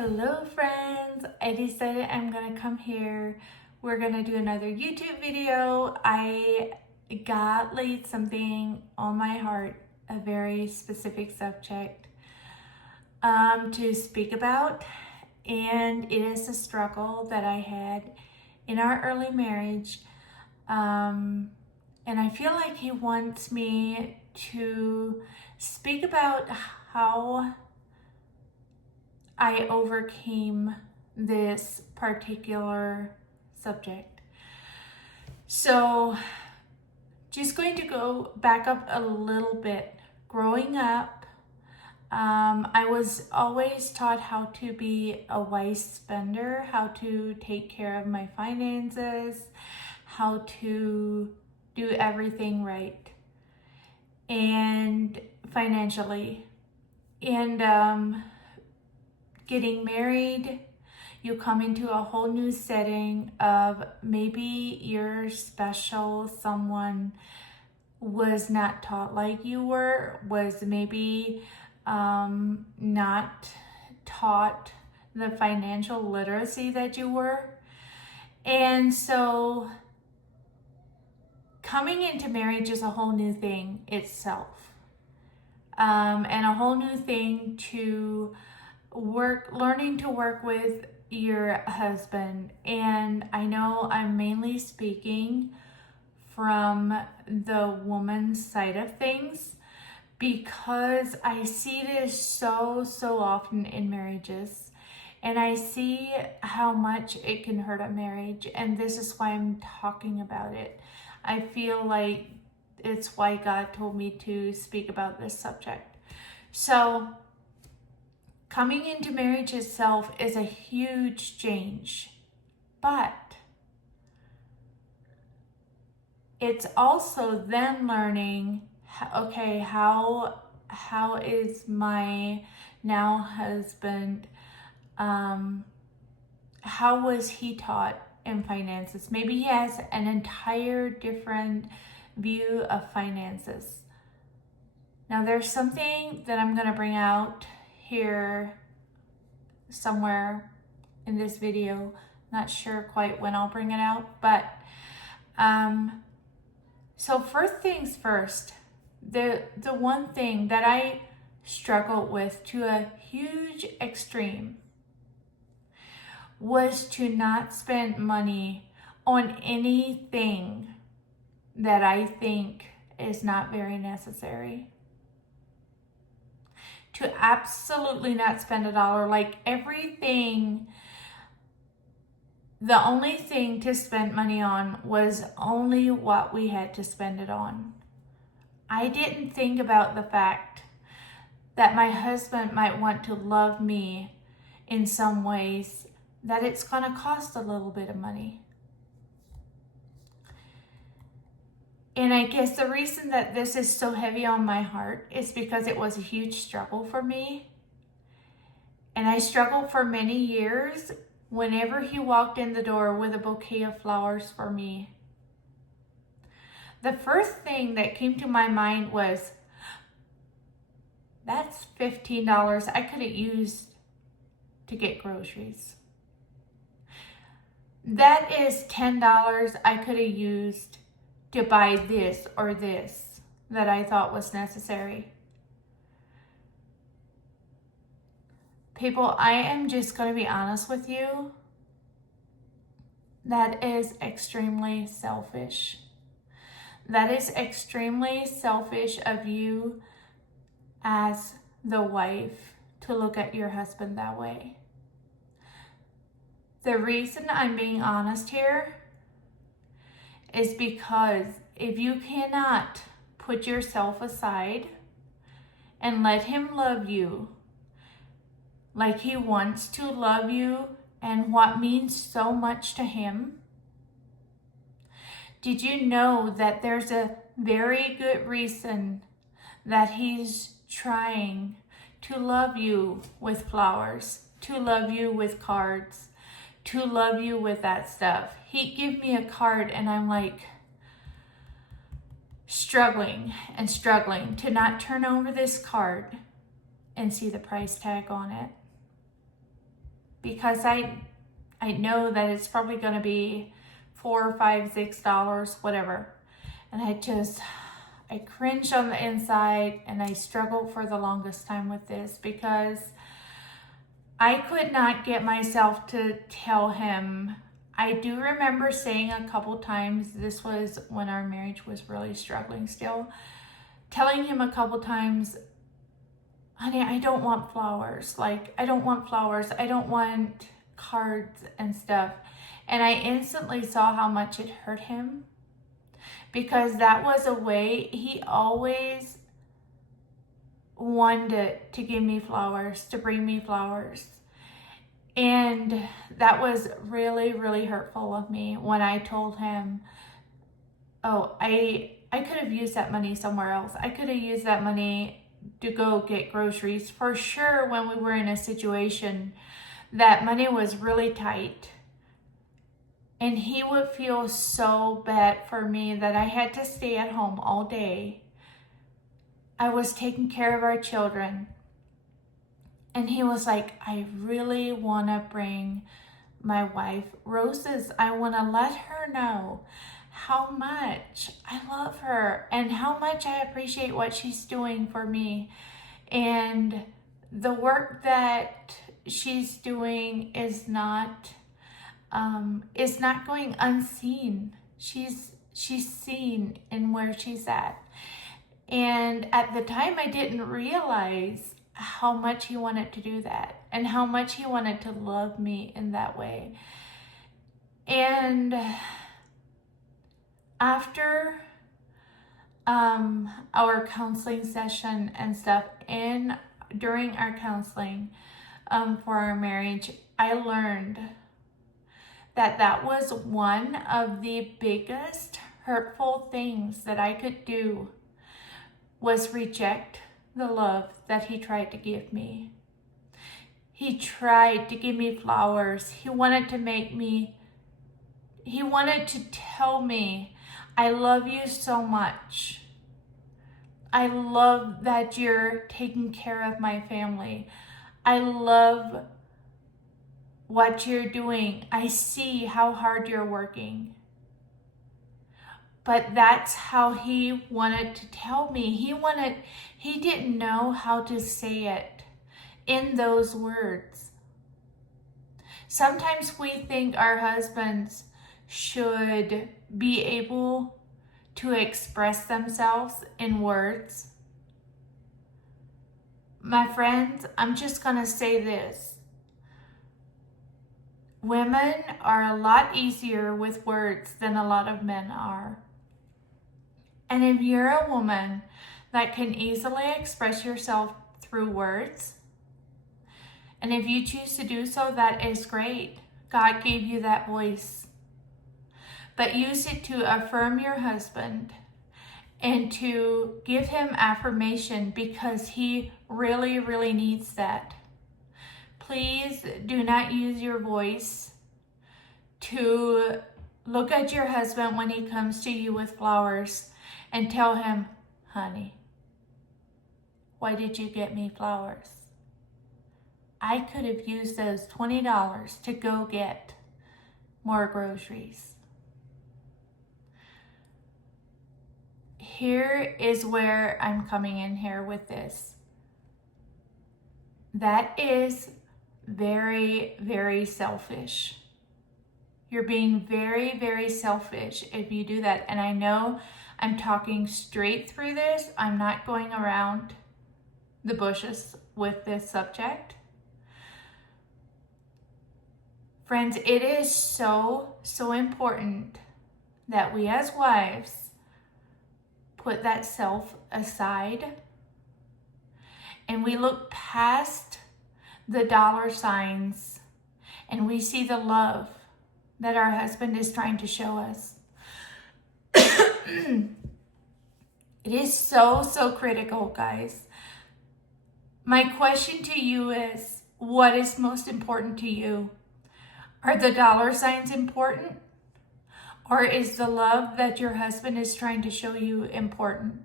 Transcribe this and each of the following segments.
Hello friends, I decided I'm gonna come here. We're gonna do another YouTube video. I got laid something on my heart, a very specific subject to speak about, and it is a struggle that I had in our early marriage. And I feel like he wants me to speak about how I overcame this particular subject. So, just going to go back up a little bit. Growing up, I was always taught how to be a wise spender, how to take care of my finances, how to do everything right, and financially. And getting married, you come into a whole new setting of maybe your special someone was not taught like you were, was maybe not taught the financial literacy that you were. And so coming into marriage is a whole new thing itself, and a whole new thing to learning to work with your husband. And I know I'm mainly speaking from the woman's side of things because I see this so often in marriages, and I see how much it can hurt a marriage, and this is why I'm talking about it. I feel like it's why God told me to speak about this subject. So coming into marriage itself is a huge change, but it's also then learning, okay, how is my now husband, how was he taught in finances? Maybe he has an entire different view of finances. Now there's something that I'm going to bring out here somewhere in this video. Not sure quite when I'll bring it out, but so first things first, the one thing that I struggled with to a huge extreme was to not spend money on anything that I think is not very necessary. To absolutely not spend $1. Like everything, the only thing to spend money on was only what we had to spend it on. I didn't think about the fact that my husband might want to love me in some ways, that it's going to cost a little bit of money. And I guess the reason that this is so heavy on my heart is because it was a huge struggle for me. And I struggled for many years whenever he walked in the door with a bouquet of flowers for me. The first thing that came to my mind was, that's $15 I could have used to get groceries. That is $10 I could have used to buy this or this that I thought was necessary. People, I am just going to be honest with you. That is extremely selfish. That is extremely selfish of you as the wife to look at your husband that way. The reason I'm being honest here is because if you cannot put yourself aside and let him love you like he wants to love you and what means so much to him, did you know that there's a very good reason that he's trying to love you with flowers, to love you with cards, to love you with that stuff? He gave me a card and I'm like struggling to not turn over this card and see the price tag on it. because I know that it's probably going to be $4, $5, $6, whatever. And I cringed on the inside, and I struggled for the longest time with this because I could not get myself to tell him. I do remember saying a couple times, this was when our marriage was really struggling still, telling him a couple times, honey, I don't want flowers. Like, I don't want flowers. I don't want cards and stuff. And I instantly saw how much it hurt him, because that was a way he always wanted to give me flowers, to bring me flowers. And that was really, really hurtful of me when I told him, oh, I could have used that money somewhere else. I could have used that money to go get groceries. For sure, when we were in a situation that money was really tight, and he would feel so bad for me that I had to stay at home all day. I was taking care of our children. And he was like, I really want to bring my wife roses. I want to let her know how much I love her and how much I appreciate what she's doing for me. And the work that she's doing is not going unseen. She's seen in where she's at. And at the time, I didn't realize how much he wanted to do that and how much he wanted to love me in that way. And after our counseling session and stuff, and during our counseling for our marriage, I learned that was one of the biggest hurtful things that I could do, was reject the love that he tried to give me. He tried to give me flowers. He wanted to tell me, I love you so much. I love that you're taking care of my family. I love what you're doing. I see how hard you're working. But that's how he wanted to tell me. He didn't know how to say it in those words. Sometimes we think our husbands should be able to express themselves in words. My friends, I'm just going to say this. Women are a lot easier with words than a lot of men are. And if you're a woman that can easily express yourself through words, and if you choose to do so, that is great. God gave you that voice. But use it to affirm your husband and to give him affirmation, because he really, really needs that. Please do not use your voice to look at your husband when he comes to you with flowers and tell him, honey, why did you get me flowers? I could have used those $20 to go get more groceries. Here is where I'm coming in here with this. That is very, very selfish. You're being very, very selfish if you do that. And I know I'm talking straight through this. I'm not going around the bushes with this subject. Friends, it is so, so important that we as wives put that self aside and we look past the dollar signs and we see the love that our husband is trying to show us. It is so, so critical, guys. My question to you is, what is most important to you? Are the dollar signs important? Or is the love that your husband is trying to show you important?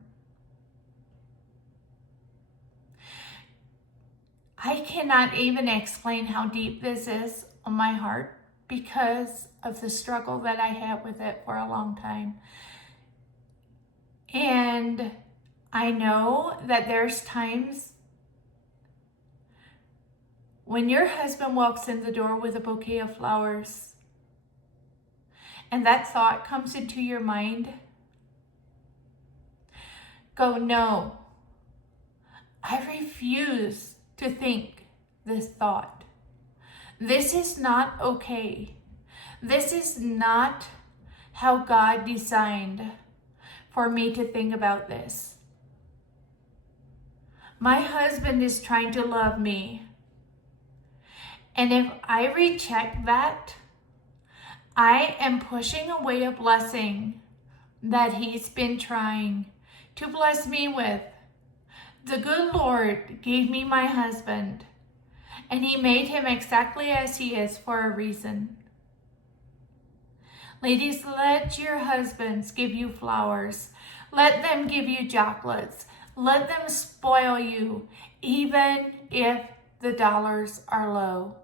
I cannot even explain how deep this is on my heart because of the struggle that I had with it for a long time. And I know that there's times when your husband walks in the door with a bouquet of flowers and that thought comes into your mind, go, no, I refuse to think this thought. This is not okay. This is not how God designed for me to think about this. My husband is trying to love me. And if I reject that, I am pushing away a blessing that he's been trying to bless me with. The good Lord gave me my husband, and he made him exactly as he is for a reason. Ladies, let your husbands give you flowers. Let them give you chocolates. Let them spoil you, even if the dollars are low.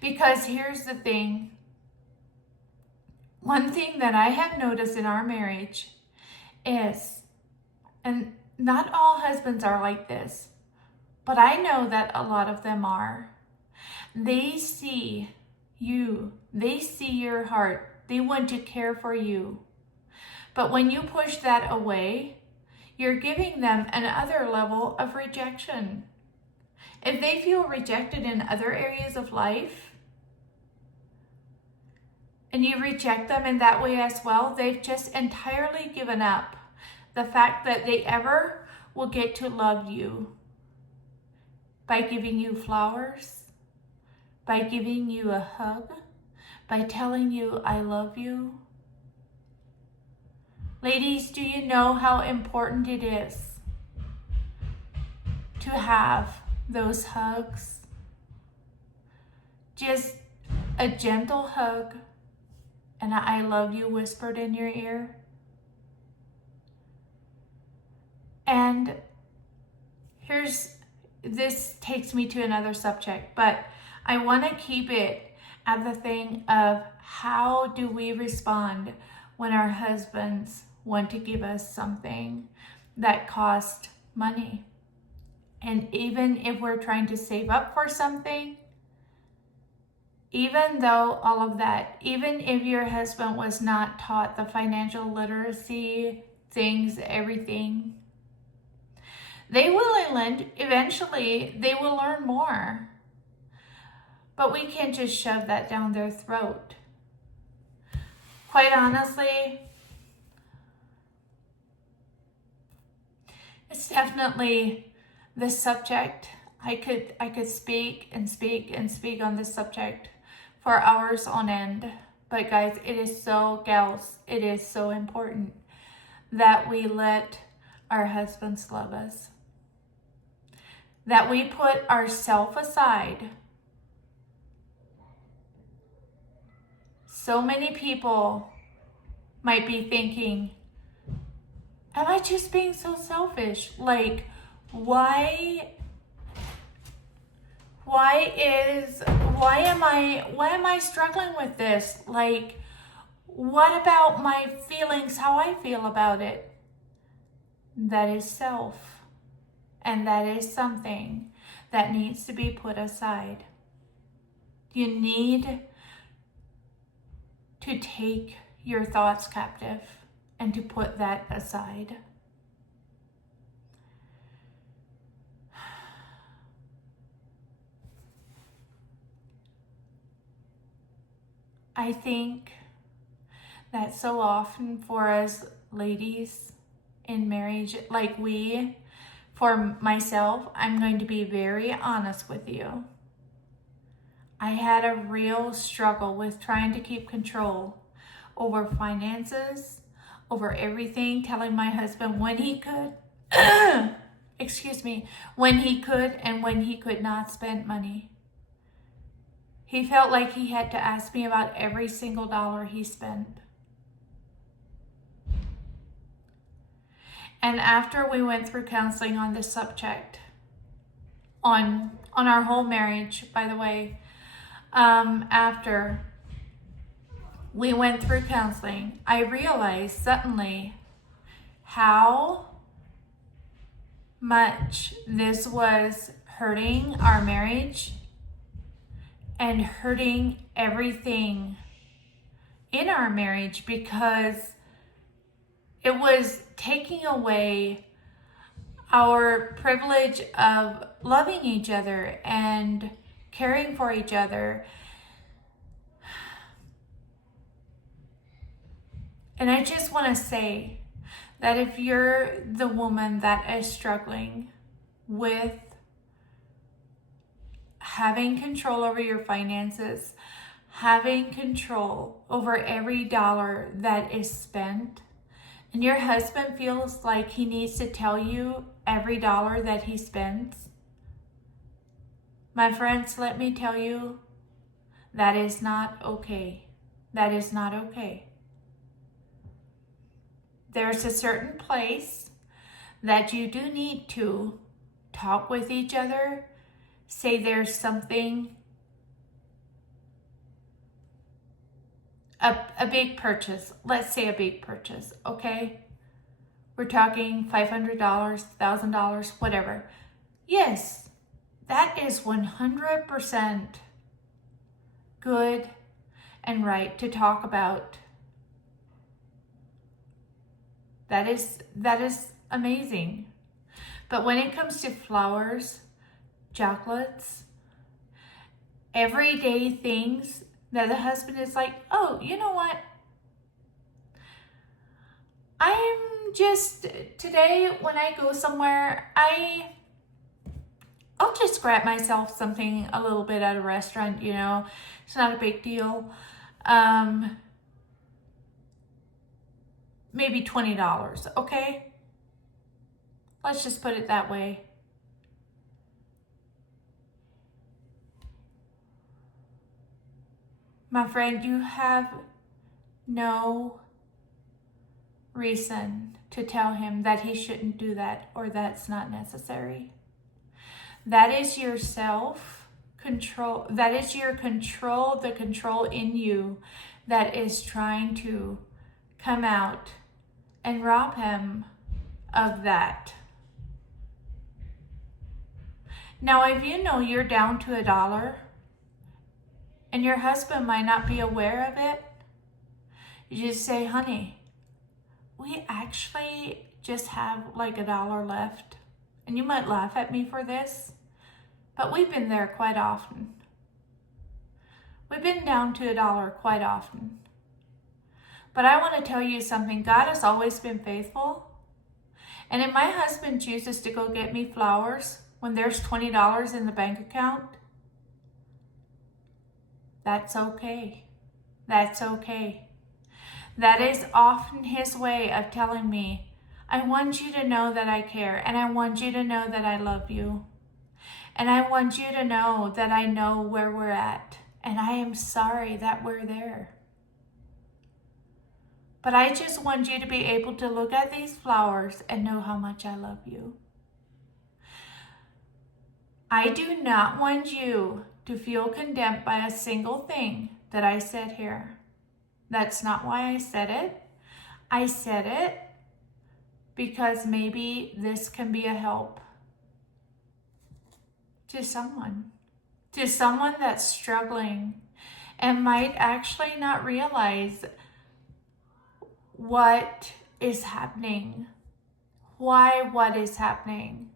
Because here's the thing. One thing that I have noticed in our marriage is, and not all husbands are like this, but I know that a lot of them are. They see you. They see your heart. They want to care for you. But when you push that away, you're giving them another level of rejection. If they feel rejected in other areas of life, and you reject them in that way as well, they've just entirely given up the fact that they ever will get to love you by giving you flowers, by giving you a hug, by telling you, I love you. Ladies, do you know how important it is to have those hugs? Just a gentle hug and I love you whispered in your ear. And this takes me to another subject, but I want to keep it at the thing of how do we respond when our husbands want to give us something that costs money. And even if we're trying to save up for something, even though all of that, even if your husband was not taught the financial literacy things, everything, they will learn, eventually they will learn more. But we can't just shove that down their throat. Quite honestly, it's definitely the subject. I could speak and speak and speak on this subject for hours on end. But guys, it is so important that we let our husbands love us. That we put ourselves aside. So many people might be thinking, am I just being so selfish? Like, why am I struggling with this? Like, what about my feelings, how I feel about it? That is self. And that is something that needs to be put aside. You need to take your thoughts captive and to put that aside. I think that so often for us ladies in marriage, for myself, I'm going to be very honest with you. I had a real struggle with trying to keep control over finances, over everything, telling my husband when he could, when he could and when he could not spend money. He felt like he had to ask me about every single dollar he spent. And after we went through counseling on this subject, on our whole marriage, by the way. After we went through counseling, I realized suddenly how much this was hurting our marriage and hurting everything in our marriage, because it was taking away our privilege of loving each other and caring for each other. And I just want to say that if you're the woman that is struggling with having control over your finances, having control over every dollar that is spent, and your husband feels like he needs to tell you every dollar that he spends, my friends, let me tell you, that is not okay. That is not okay. There's a certain place that you do need to talk with each other, say there's something, a big purchase, let's say a big purchase, okay? We're talking $500, $1,000, whatever. Yes, that is 100% good and right to talk about. That is amazing. But when it comes to flowers, chocolates, everyday things that the husband is like, oh, you know what? I'm just, today when I go somewhere, I'll just grab myself something a little bit at a restaurant, you know. It's not a big deal. Maybe $20, okay? Let's just put it that way. My friend, you have no reason to tell him that he shouldn't do that or that's not necessary. That is your self-control. That is your control, the control in you that is trying to come out and rob him of that. Now, if you know you're down to $1 and your husband might not be aware of it, you just say, honey, we actually just have like $1 left. And you might laugh at me for this, but we've been there quite often. We've been down to $1 quite often. But I want to tell you something. God has always been faithful. And if my husband chooses to go get me flowers when there's $20 in the bank account, that's okay. That's okay. That is often his way of telling me, I want you to know that I care, and I want you to know that I love you. And I want you to know that I know where we're at, and I am sorry that we're there. But I just want you to be able to look at these flowers and know how much I love you. I do not want you to feel condemned by a single thing that I said here. That's not why I said it. I said it because maybe this can be a help to someone that's struggling and might actually not realize what is happening, why what is happening.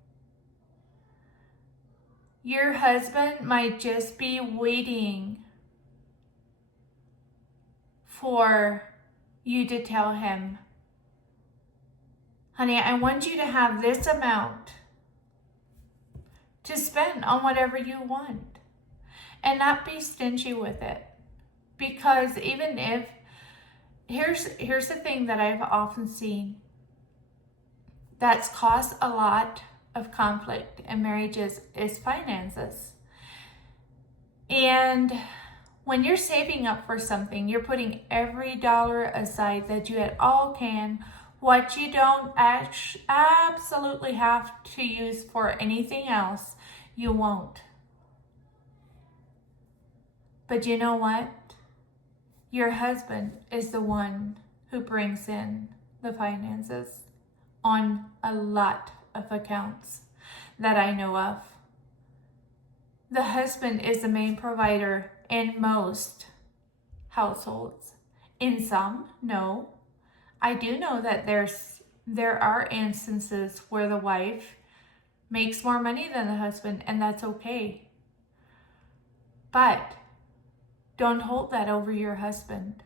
Your husband might just be waiting for you to tell him, honey, I want you to have this amount to spend on whatever you want, and not be stingy with it. Because even if, here's the thing that I've often seen that's caused a lot of conflict in marriages is finances. And when you're saving up for something, you're putting every dollar aside that you at all can. What you don't absolutely have to use for anything else, You won't. But you know what? Your husband is the one who brings in the finances on a lot of accounts that I know of. The husband is the main provider in most households. In some, no. I do know that there are instances where the wife makes more money than the husband, and that's okay. But don't hold that over your husband.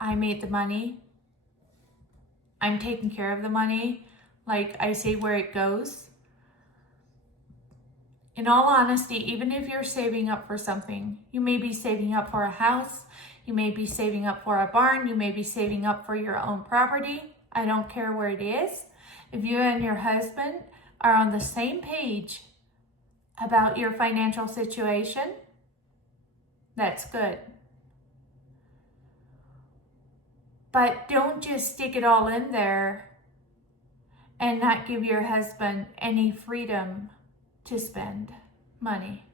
I made the money. I'm taking care of the money. Like I say where it goes. In all honesty, even if you're saving up for something, you may be saving up for a house, you may be saving up for a barn, you may be saving up for your own property. I don't care where it is. If you and your husband are on the same page about your financial situation, that's good. But don't just stick it all in there and not give your husband any freedom to spend money.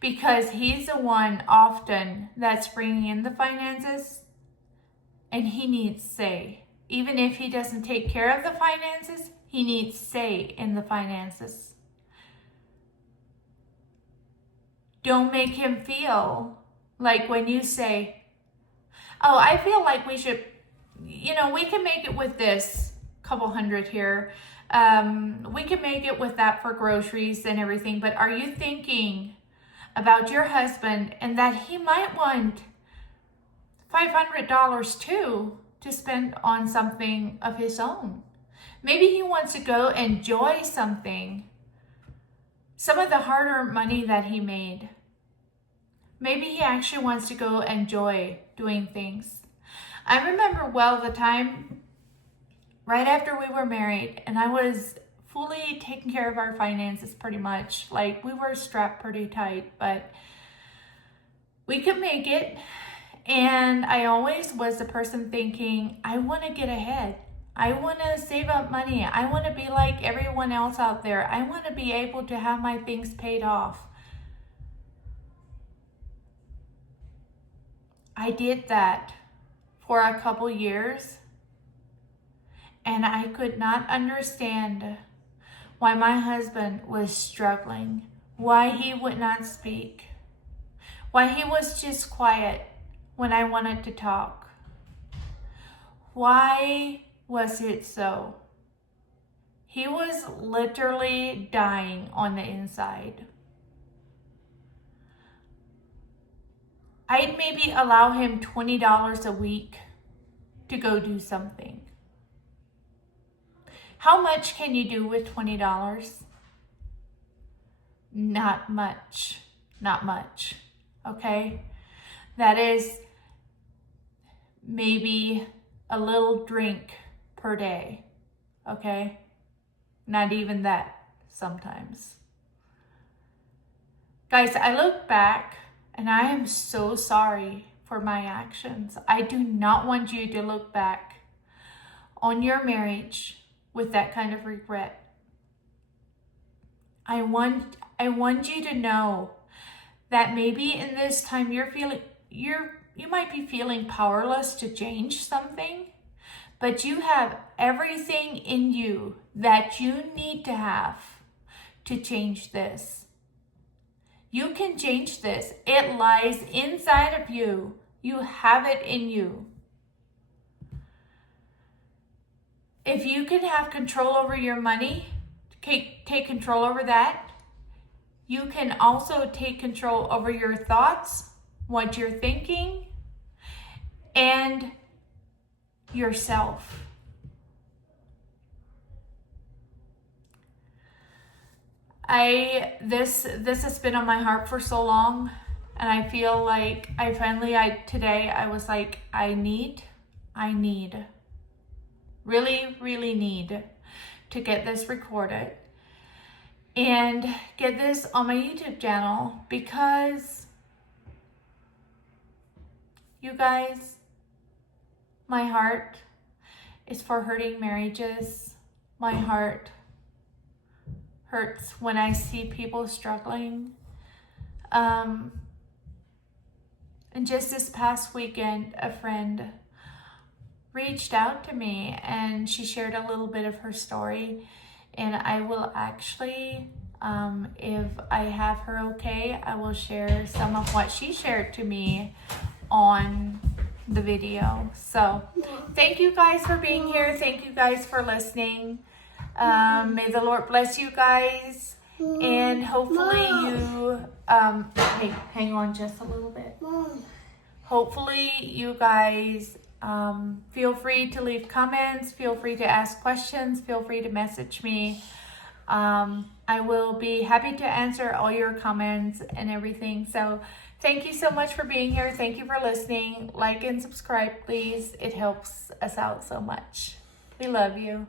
Because he's the one often that's bringing in the finances, and he needs say. Even if he doesn't take care of the finances, he needs say in the finances. Don't make him feel like when you say, oh, I feel like we should, we can make it with this couple hundred here. We can make it with that for groceries and everything. But are you thinking about your husband and that he might want $500 too to spend on something of his own? Maybe he wants to go enjoy something. Some of the harder money that he made. Maybe he actually wants to go enjoy doing things. I remember well the time right after we were married, and I was fully taking care of our finances pretty much. Like we were strapped pretty tight, but we could make it. And I always was the person thinking, I want to get ahead. I want to save up money. I want to be like everyone else out there. I want to be able to have my things paid off. I did that for a couple years, and I could not understand why my husband was struggling, why he would not speak, why he was just quiet when I wanted to talk. Why was it so? He was literally dying on the inside. I'd maybe allow him $20 a week to go do something. How much can you do with $20? Not much. Not much. Okay? That is maybe a little drink per day. Okay? Not even that sometimes. Guys, I look back and I am so sorry for my actions. I do not want you to look back on your marriage with that kind of regret. I want you to know that maybe in this time you might be feeling powerless to change something, but you have everything in you that you need to have to change this. You can change this. It lies inside of you. You have it in you. If you can have control over your money, take control over that. You can also take control over your thoughts, what you're thinking, and yourself. This has been on my heart for so long, and I feel like today I was like, I need, really need to get this recorded and get this on my YouTube channel, because you guys, my heart is for hurting marriages. My heart hurts when I see people struggling. And just this past weekend, a friend reached out to me and she shared a little bit of her story. And I will actually, if I have her okay, I will share some of what she shared to me on the video. So thank you guys for being here. Thank you guys for listening. May the Lord bless you guys. And hopefully you, hey, hang on just a little bit. Hopefully you guys feel free to leave comments, feel free to ask questions, feel free to message me. I will be happy to answer all your comments and everything. So thank you so much for being here. Thank you for listening. Like and subscribe, please. It helps us out so much. We love you.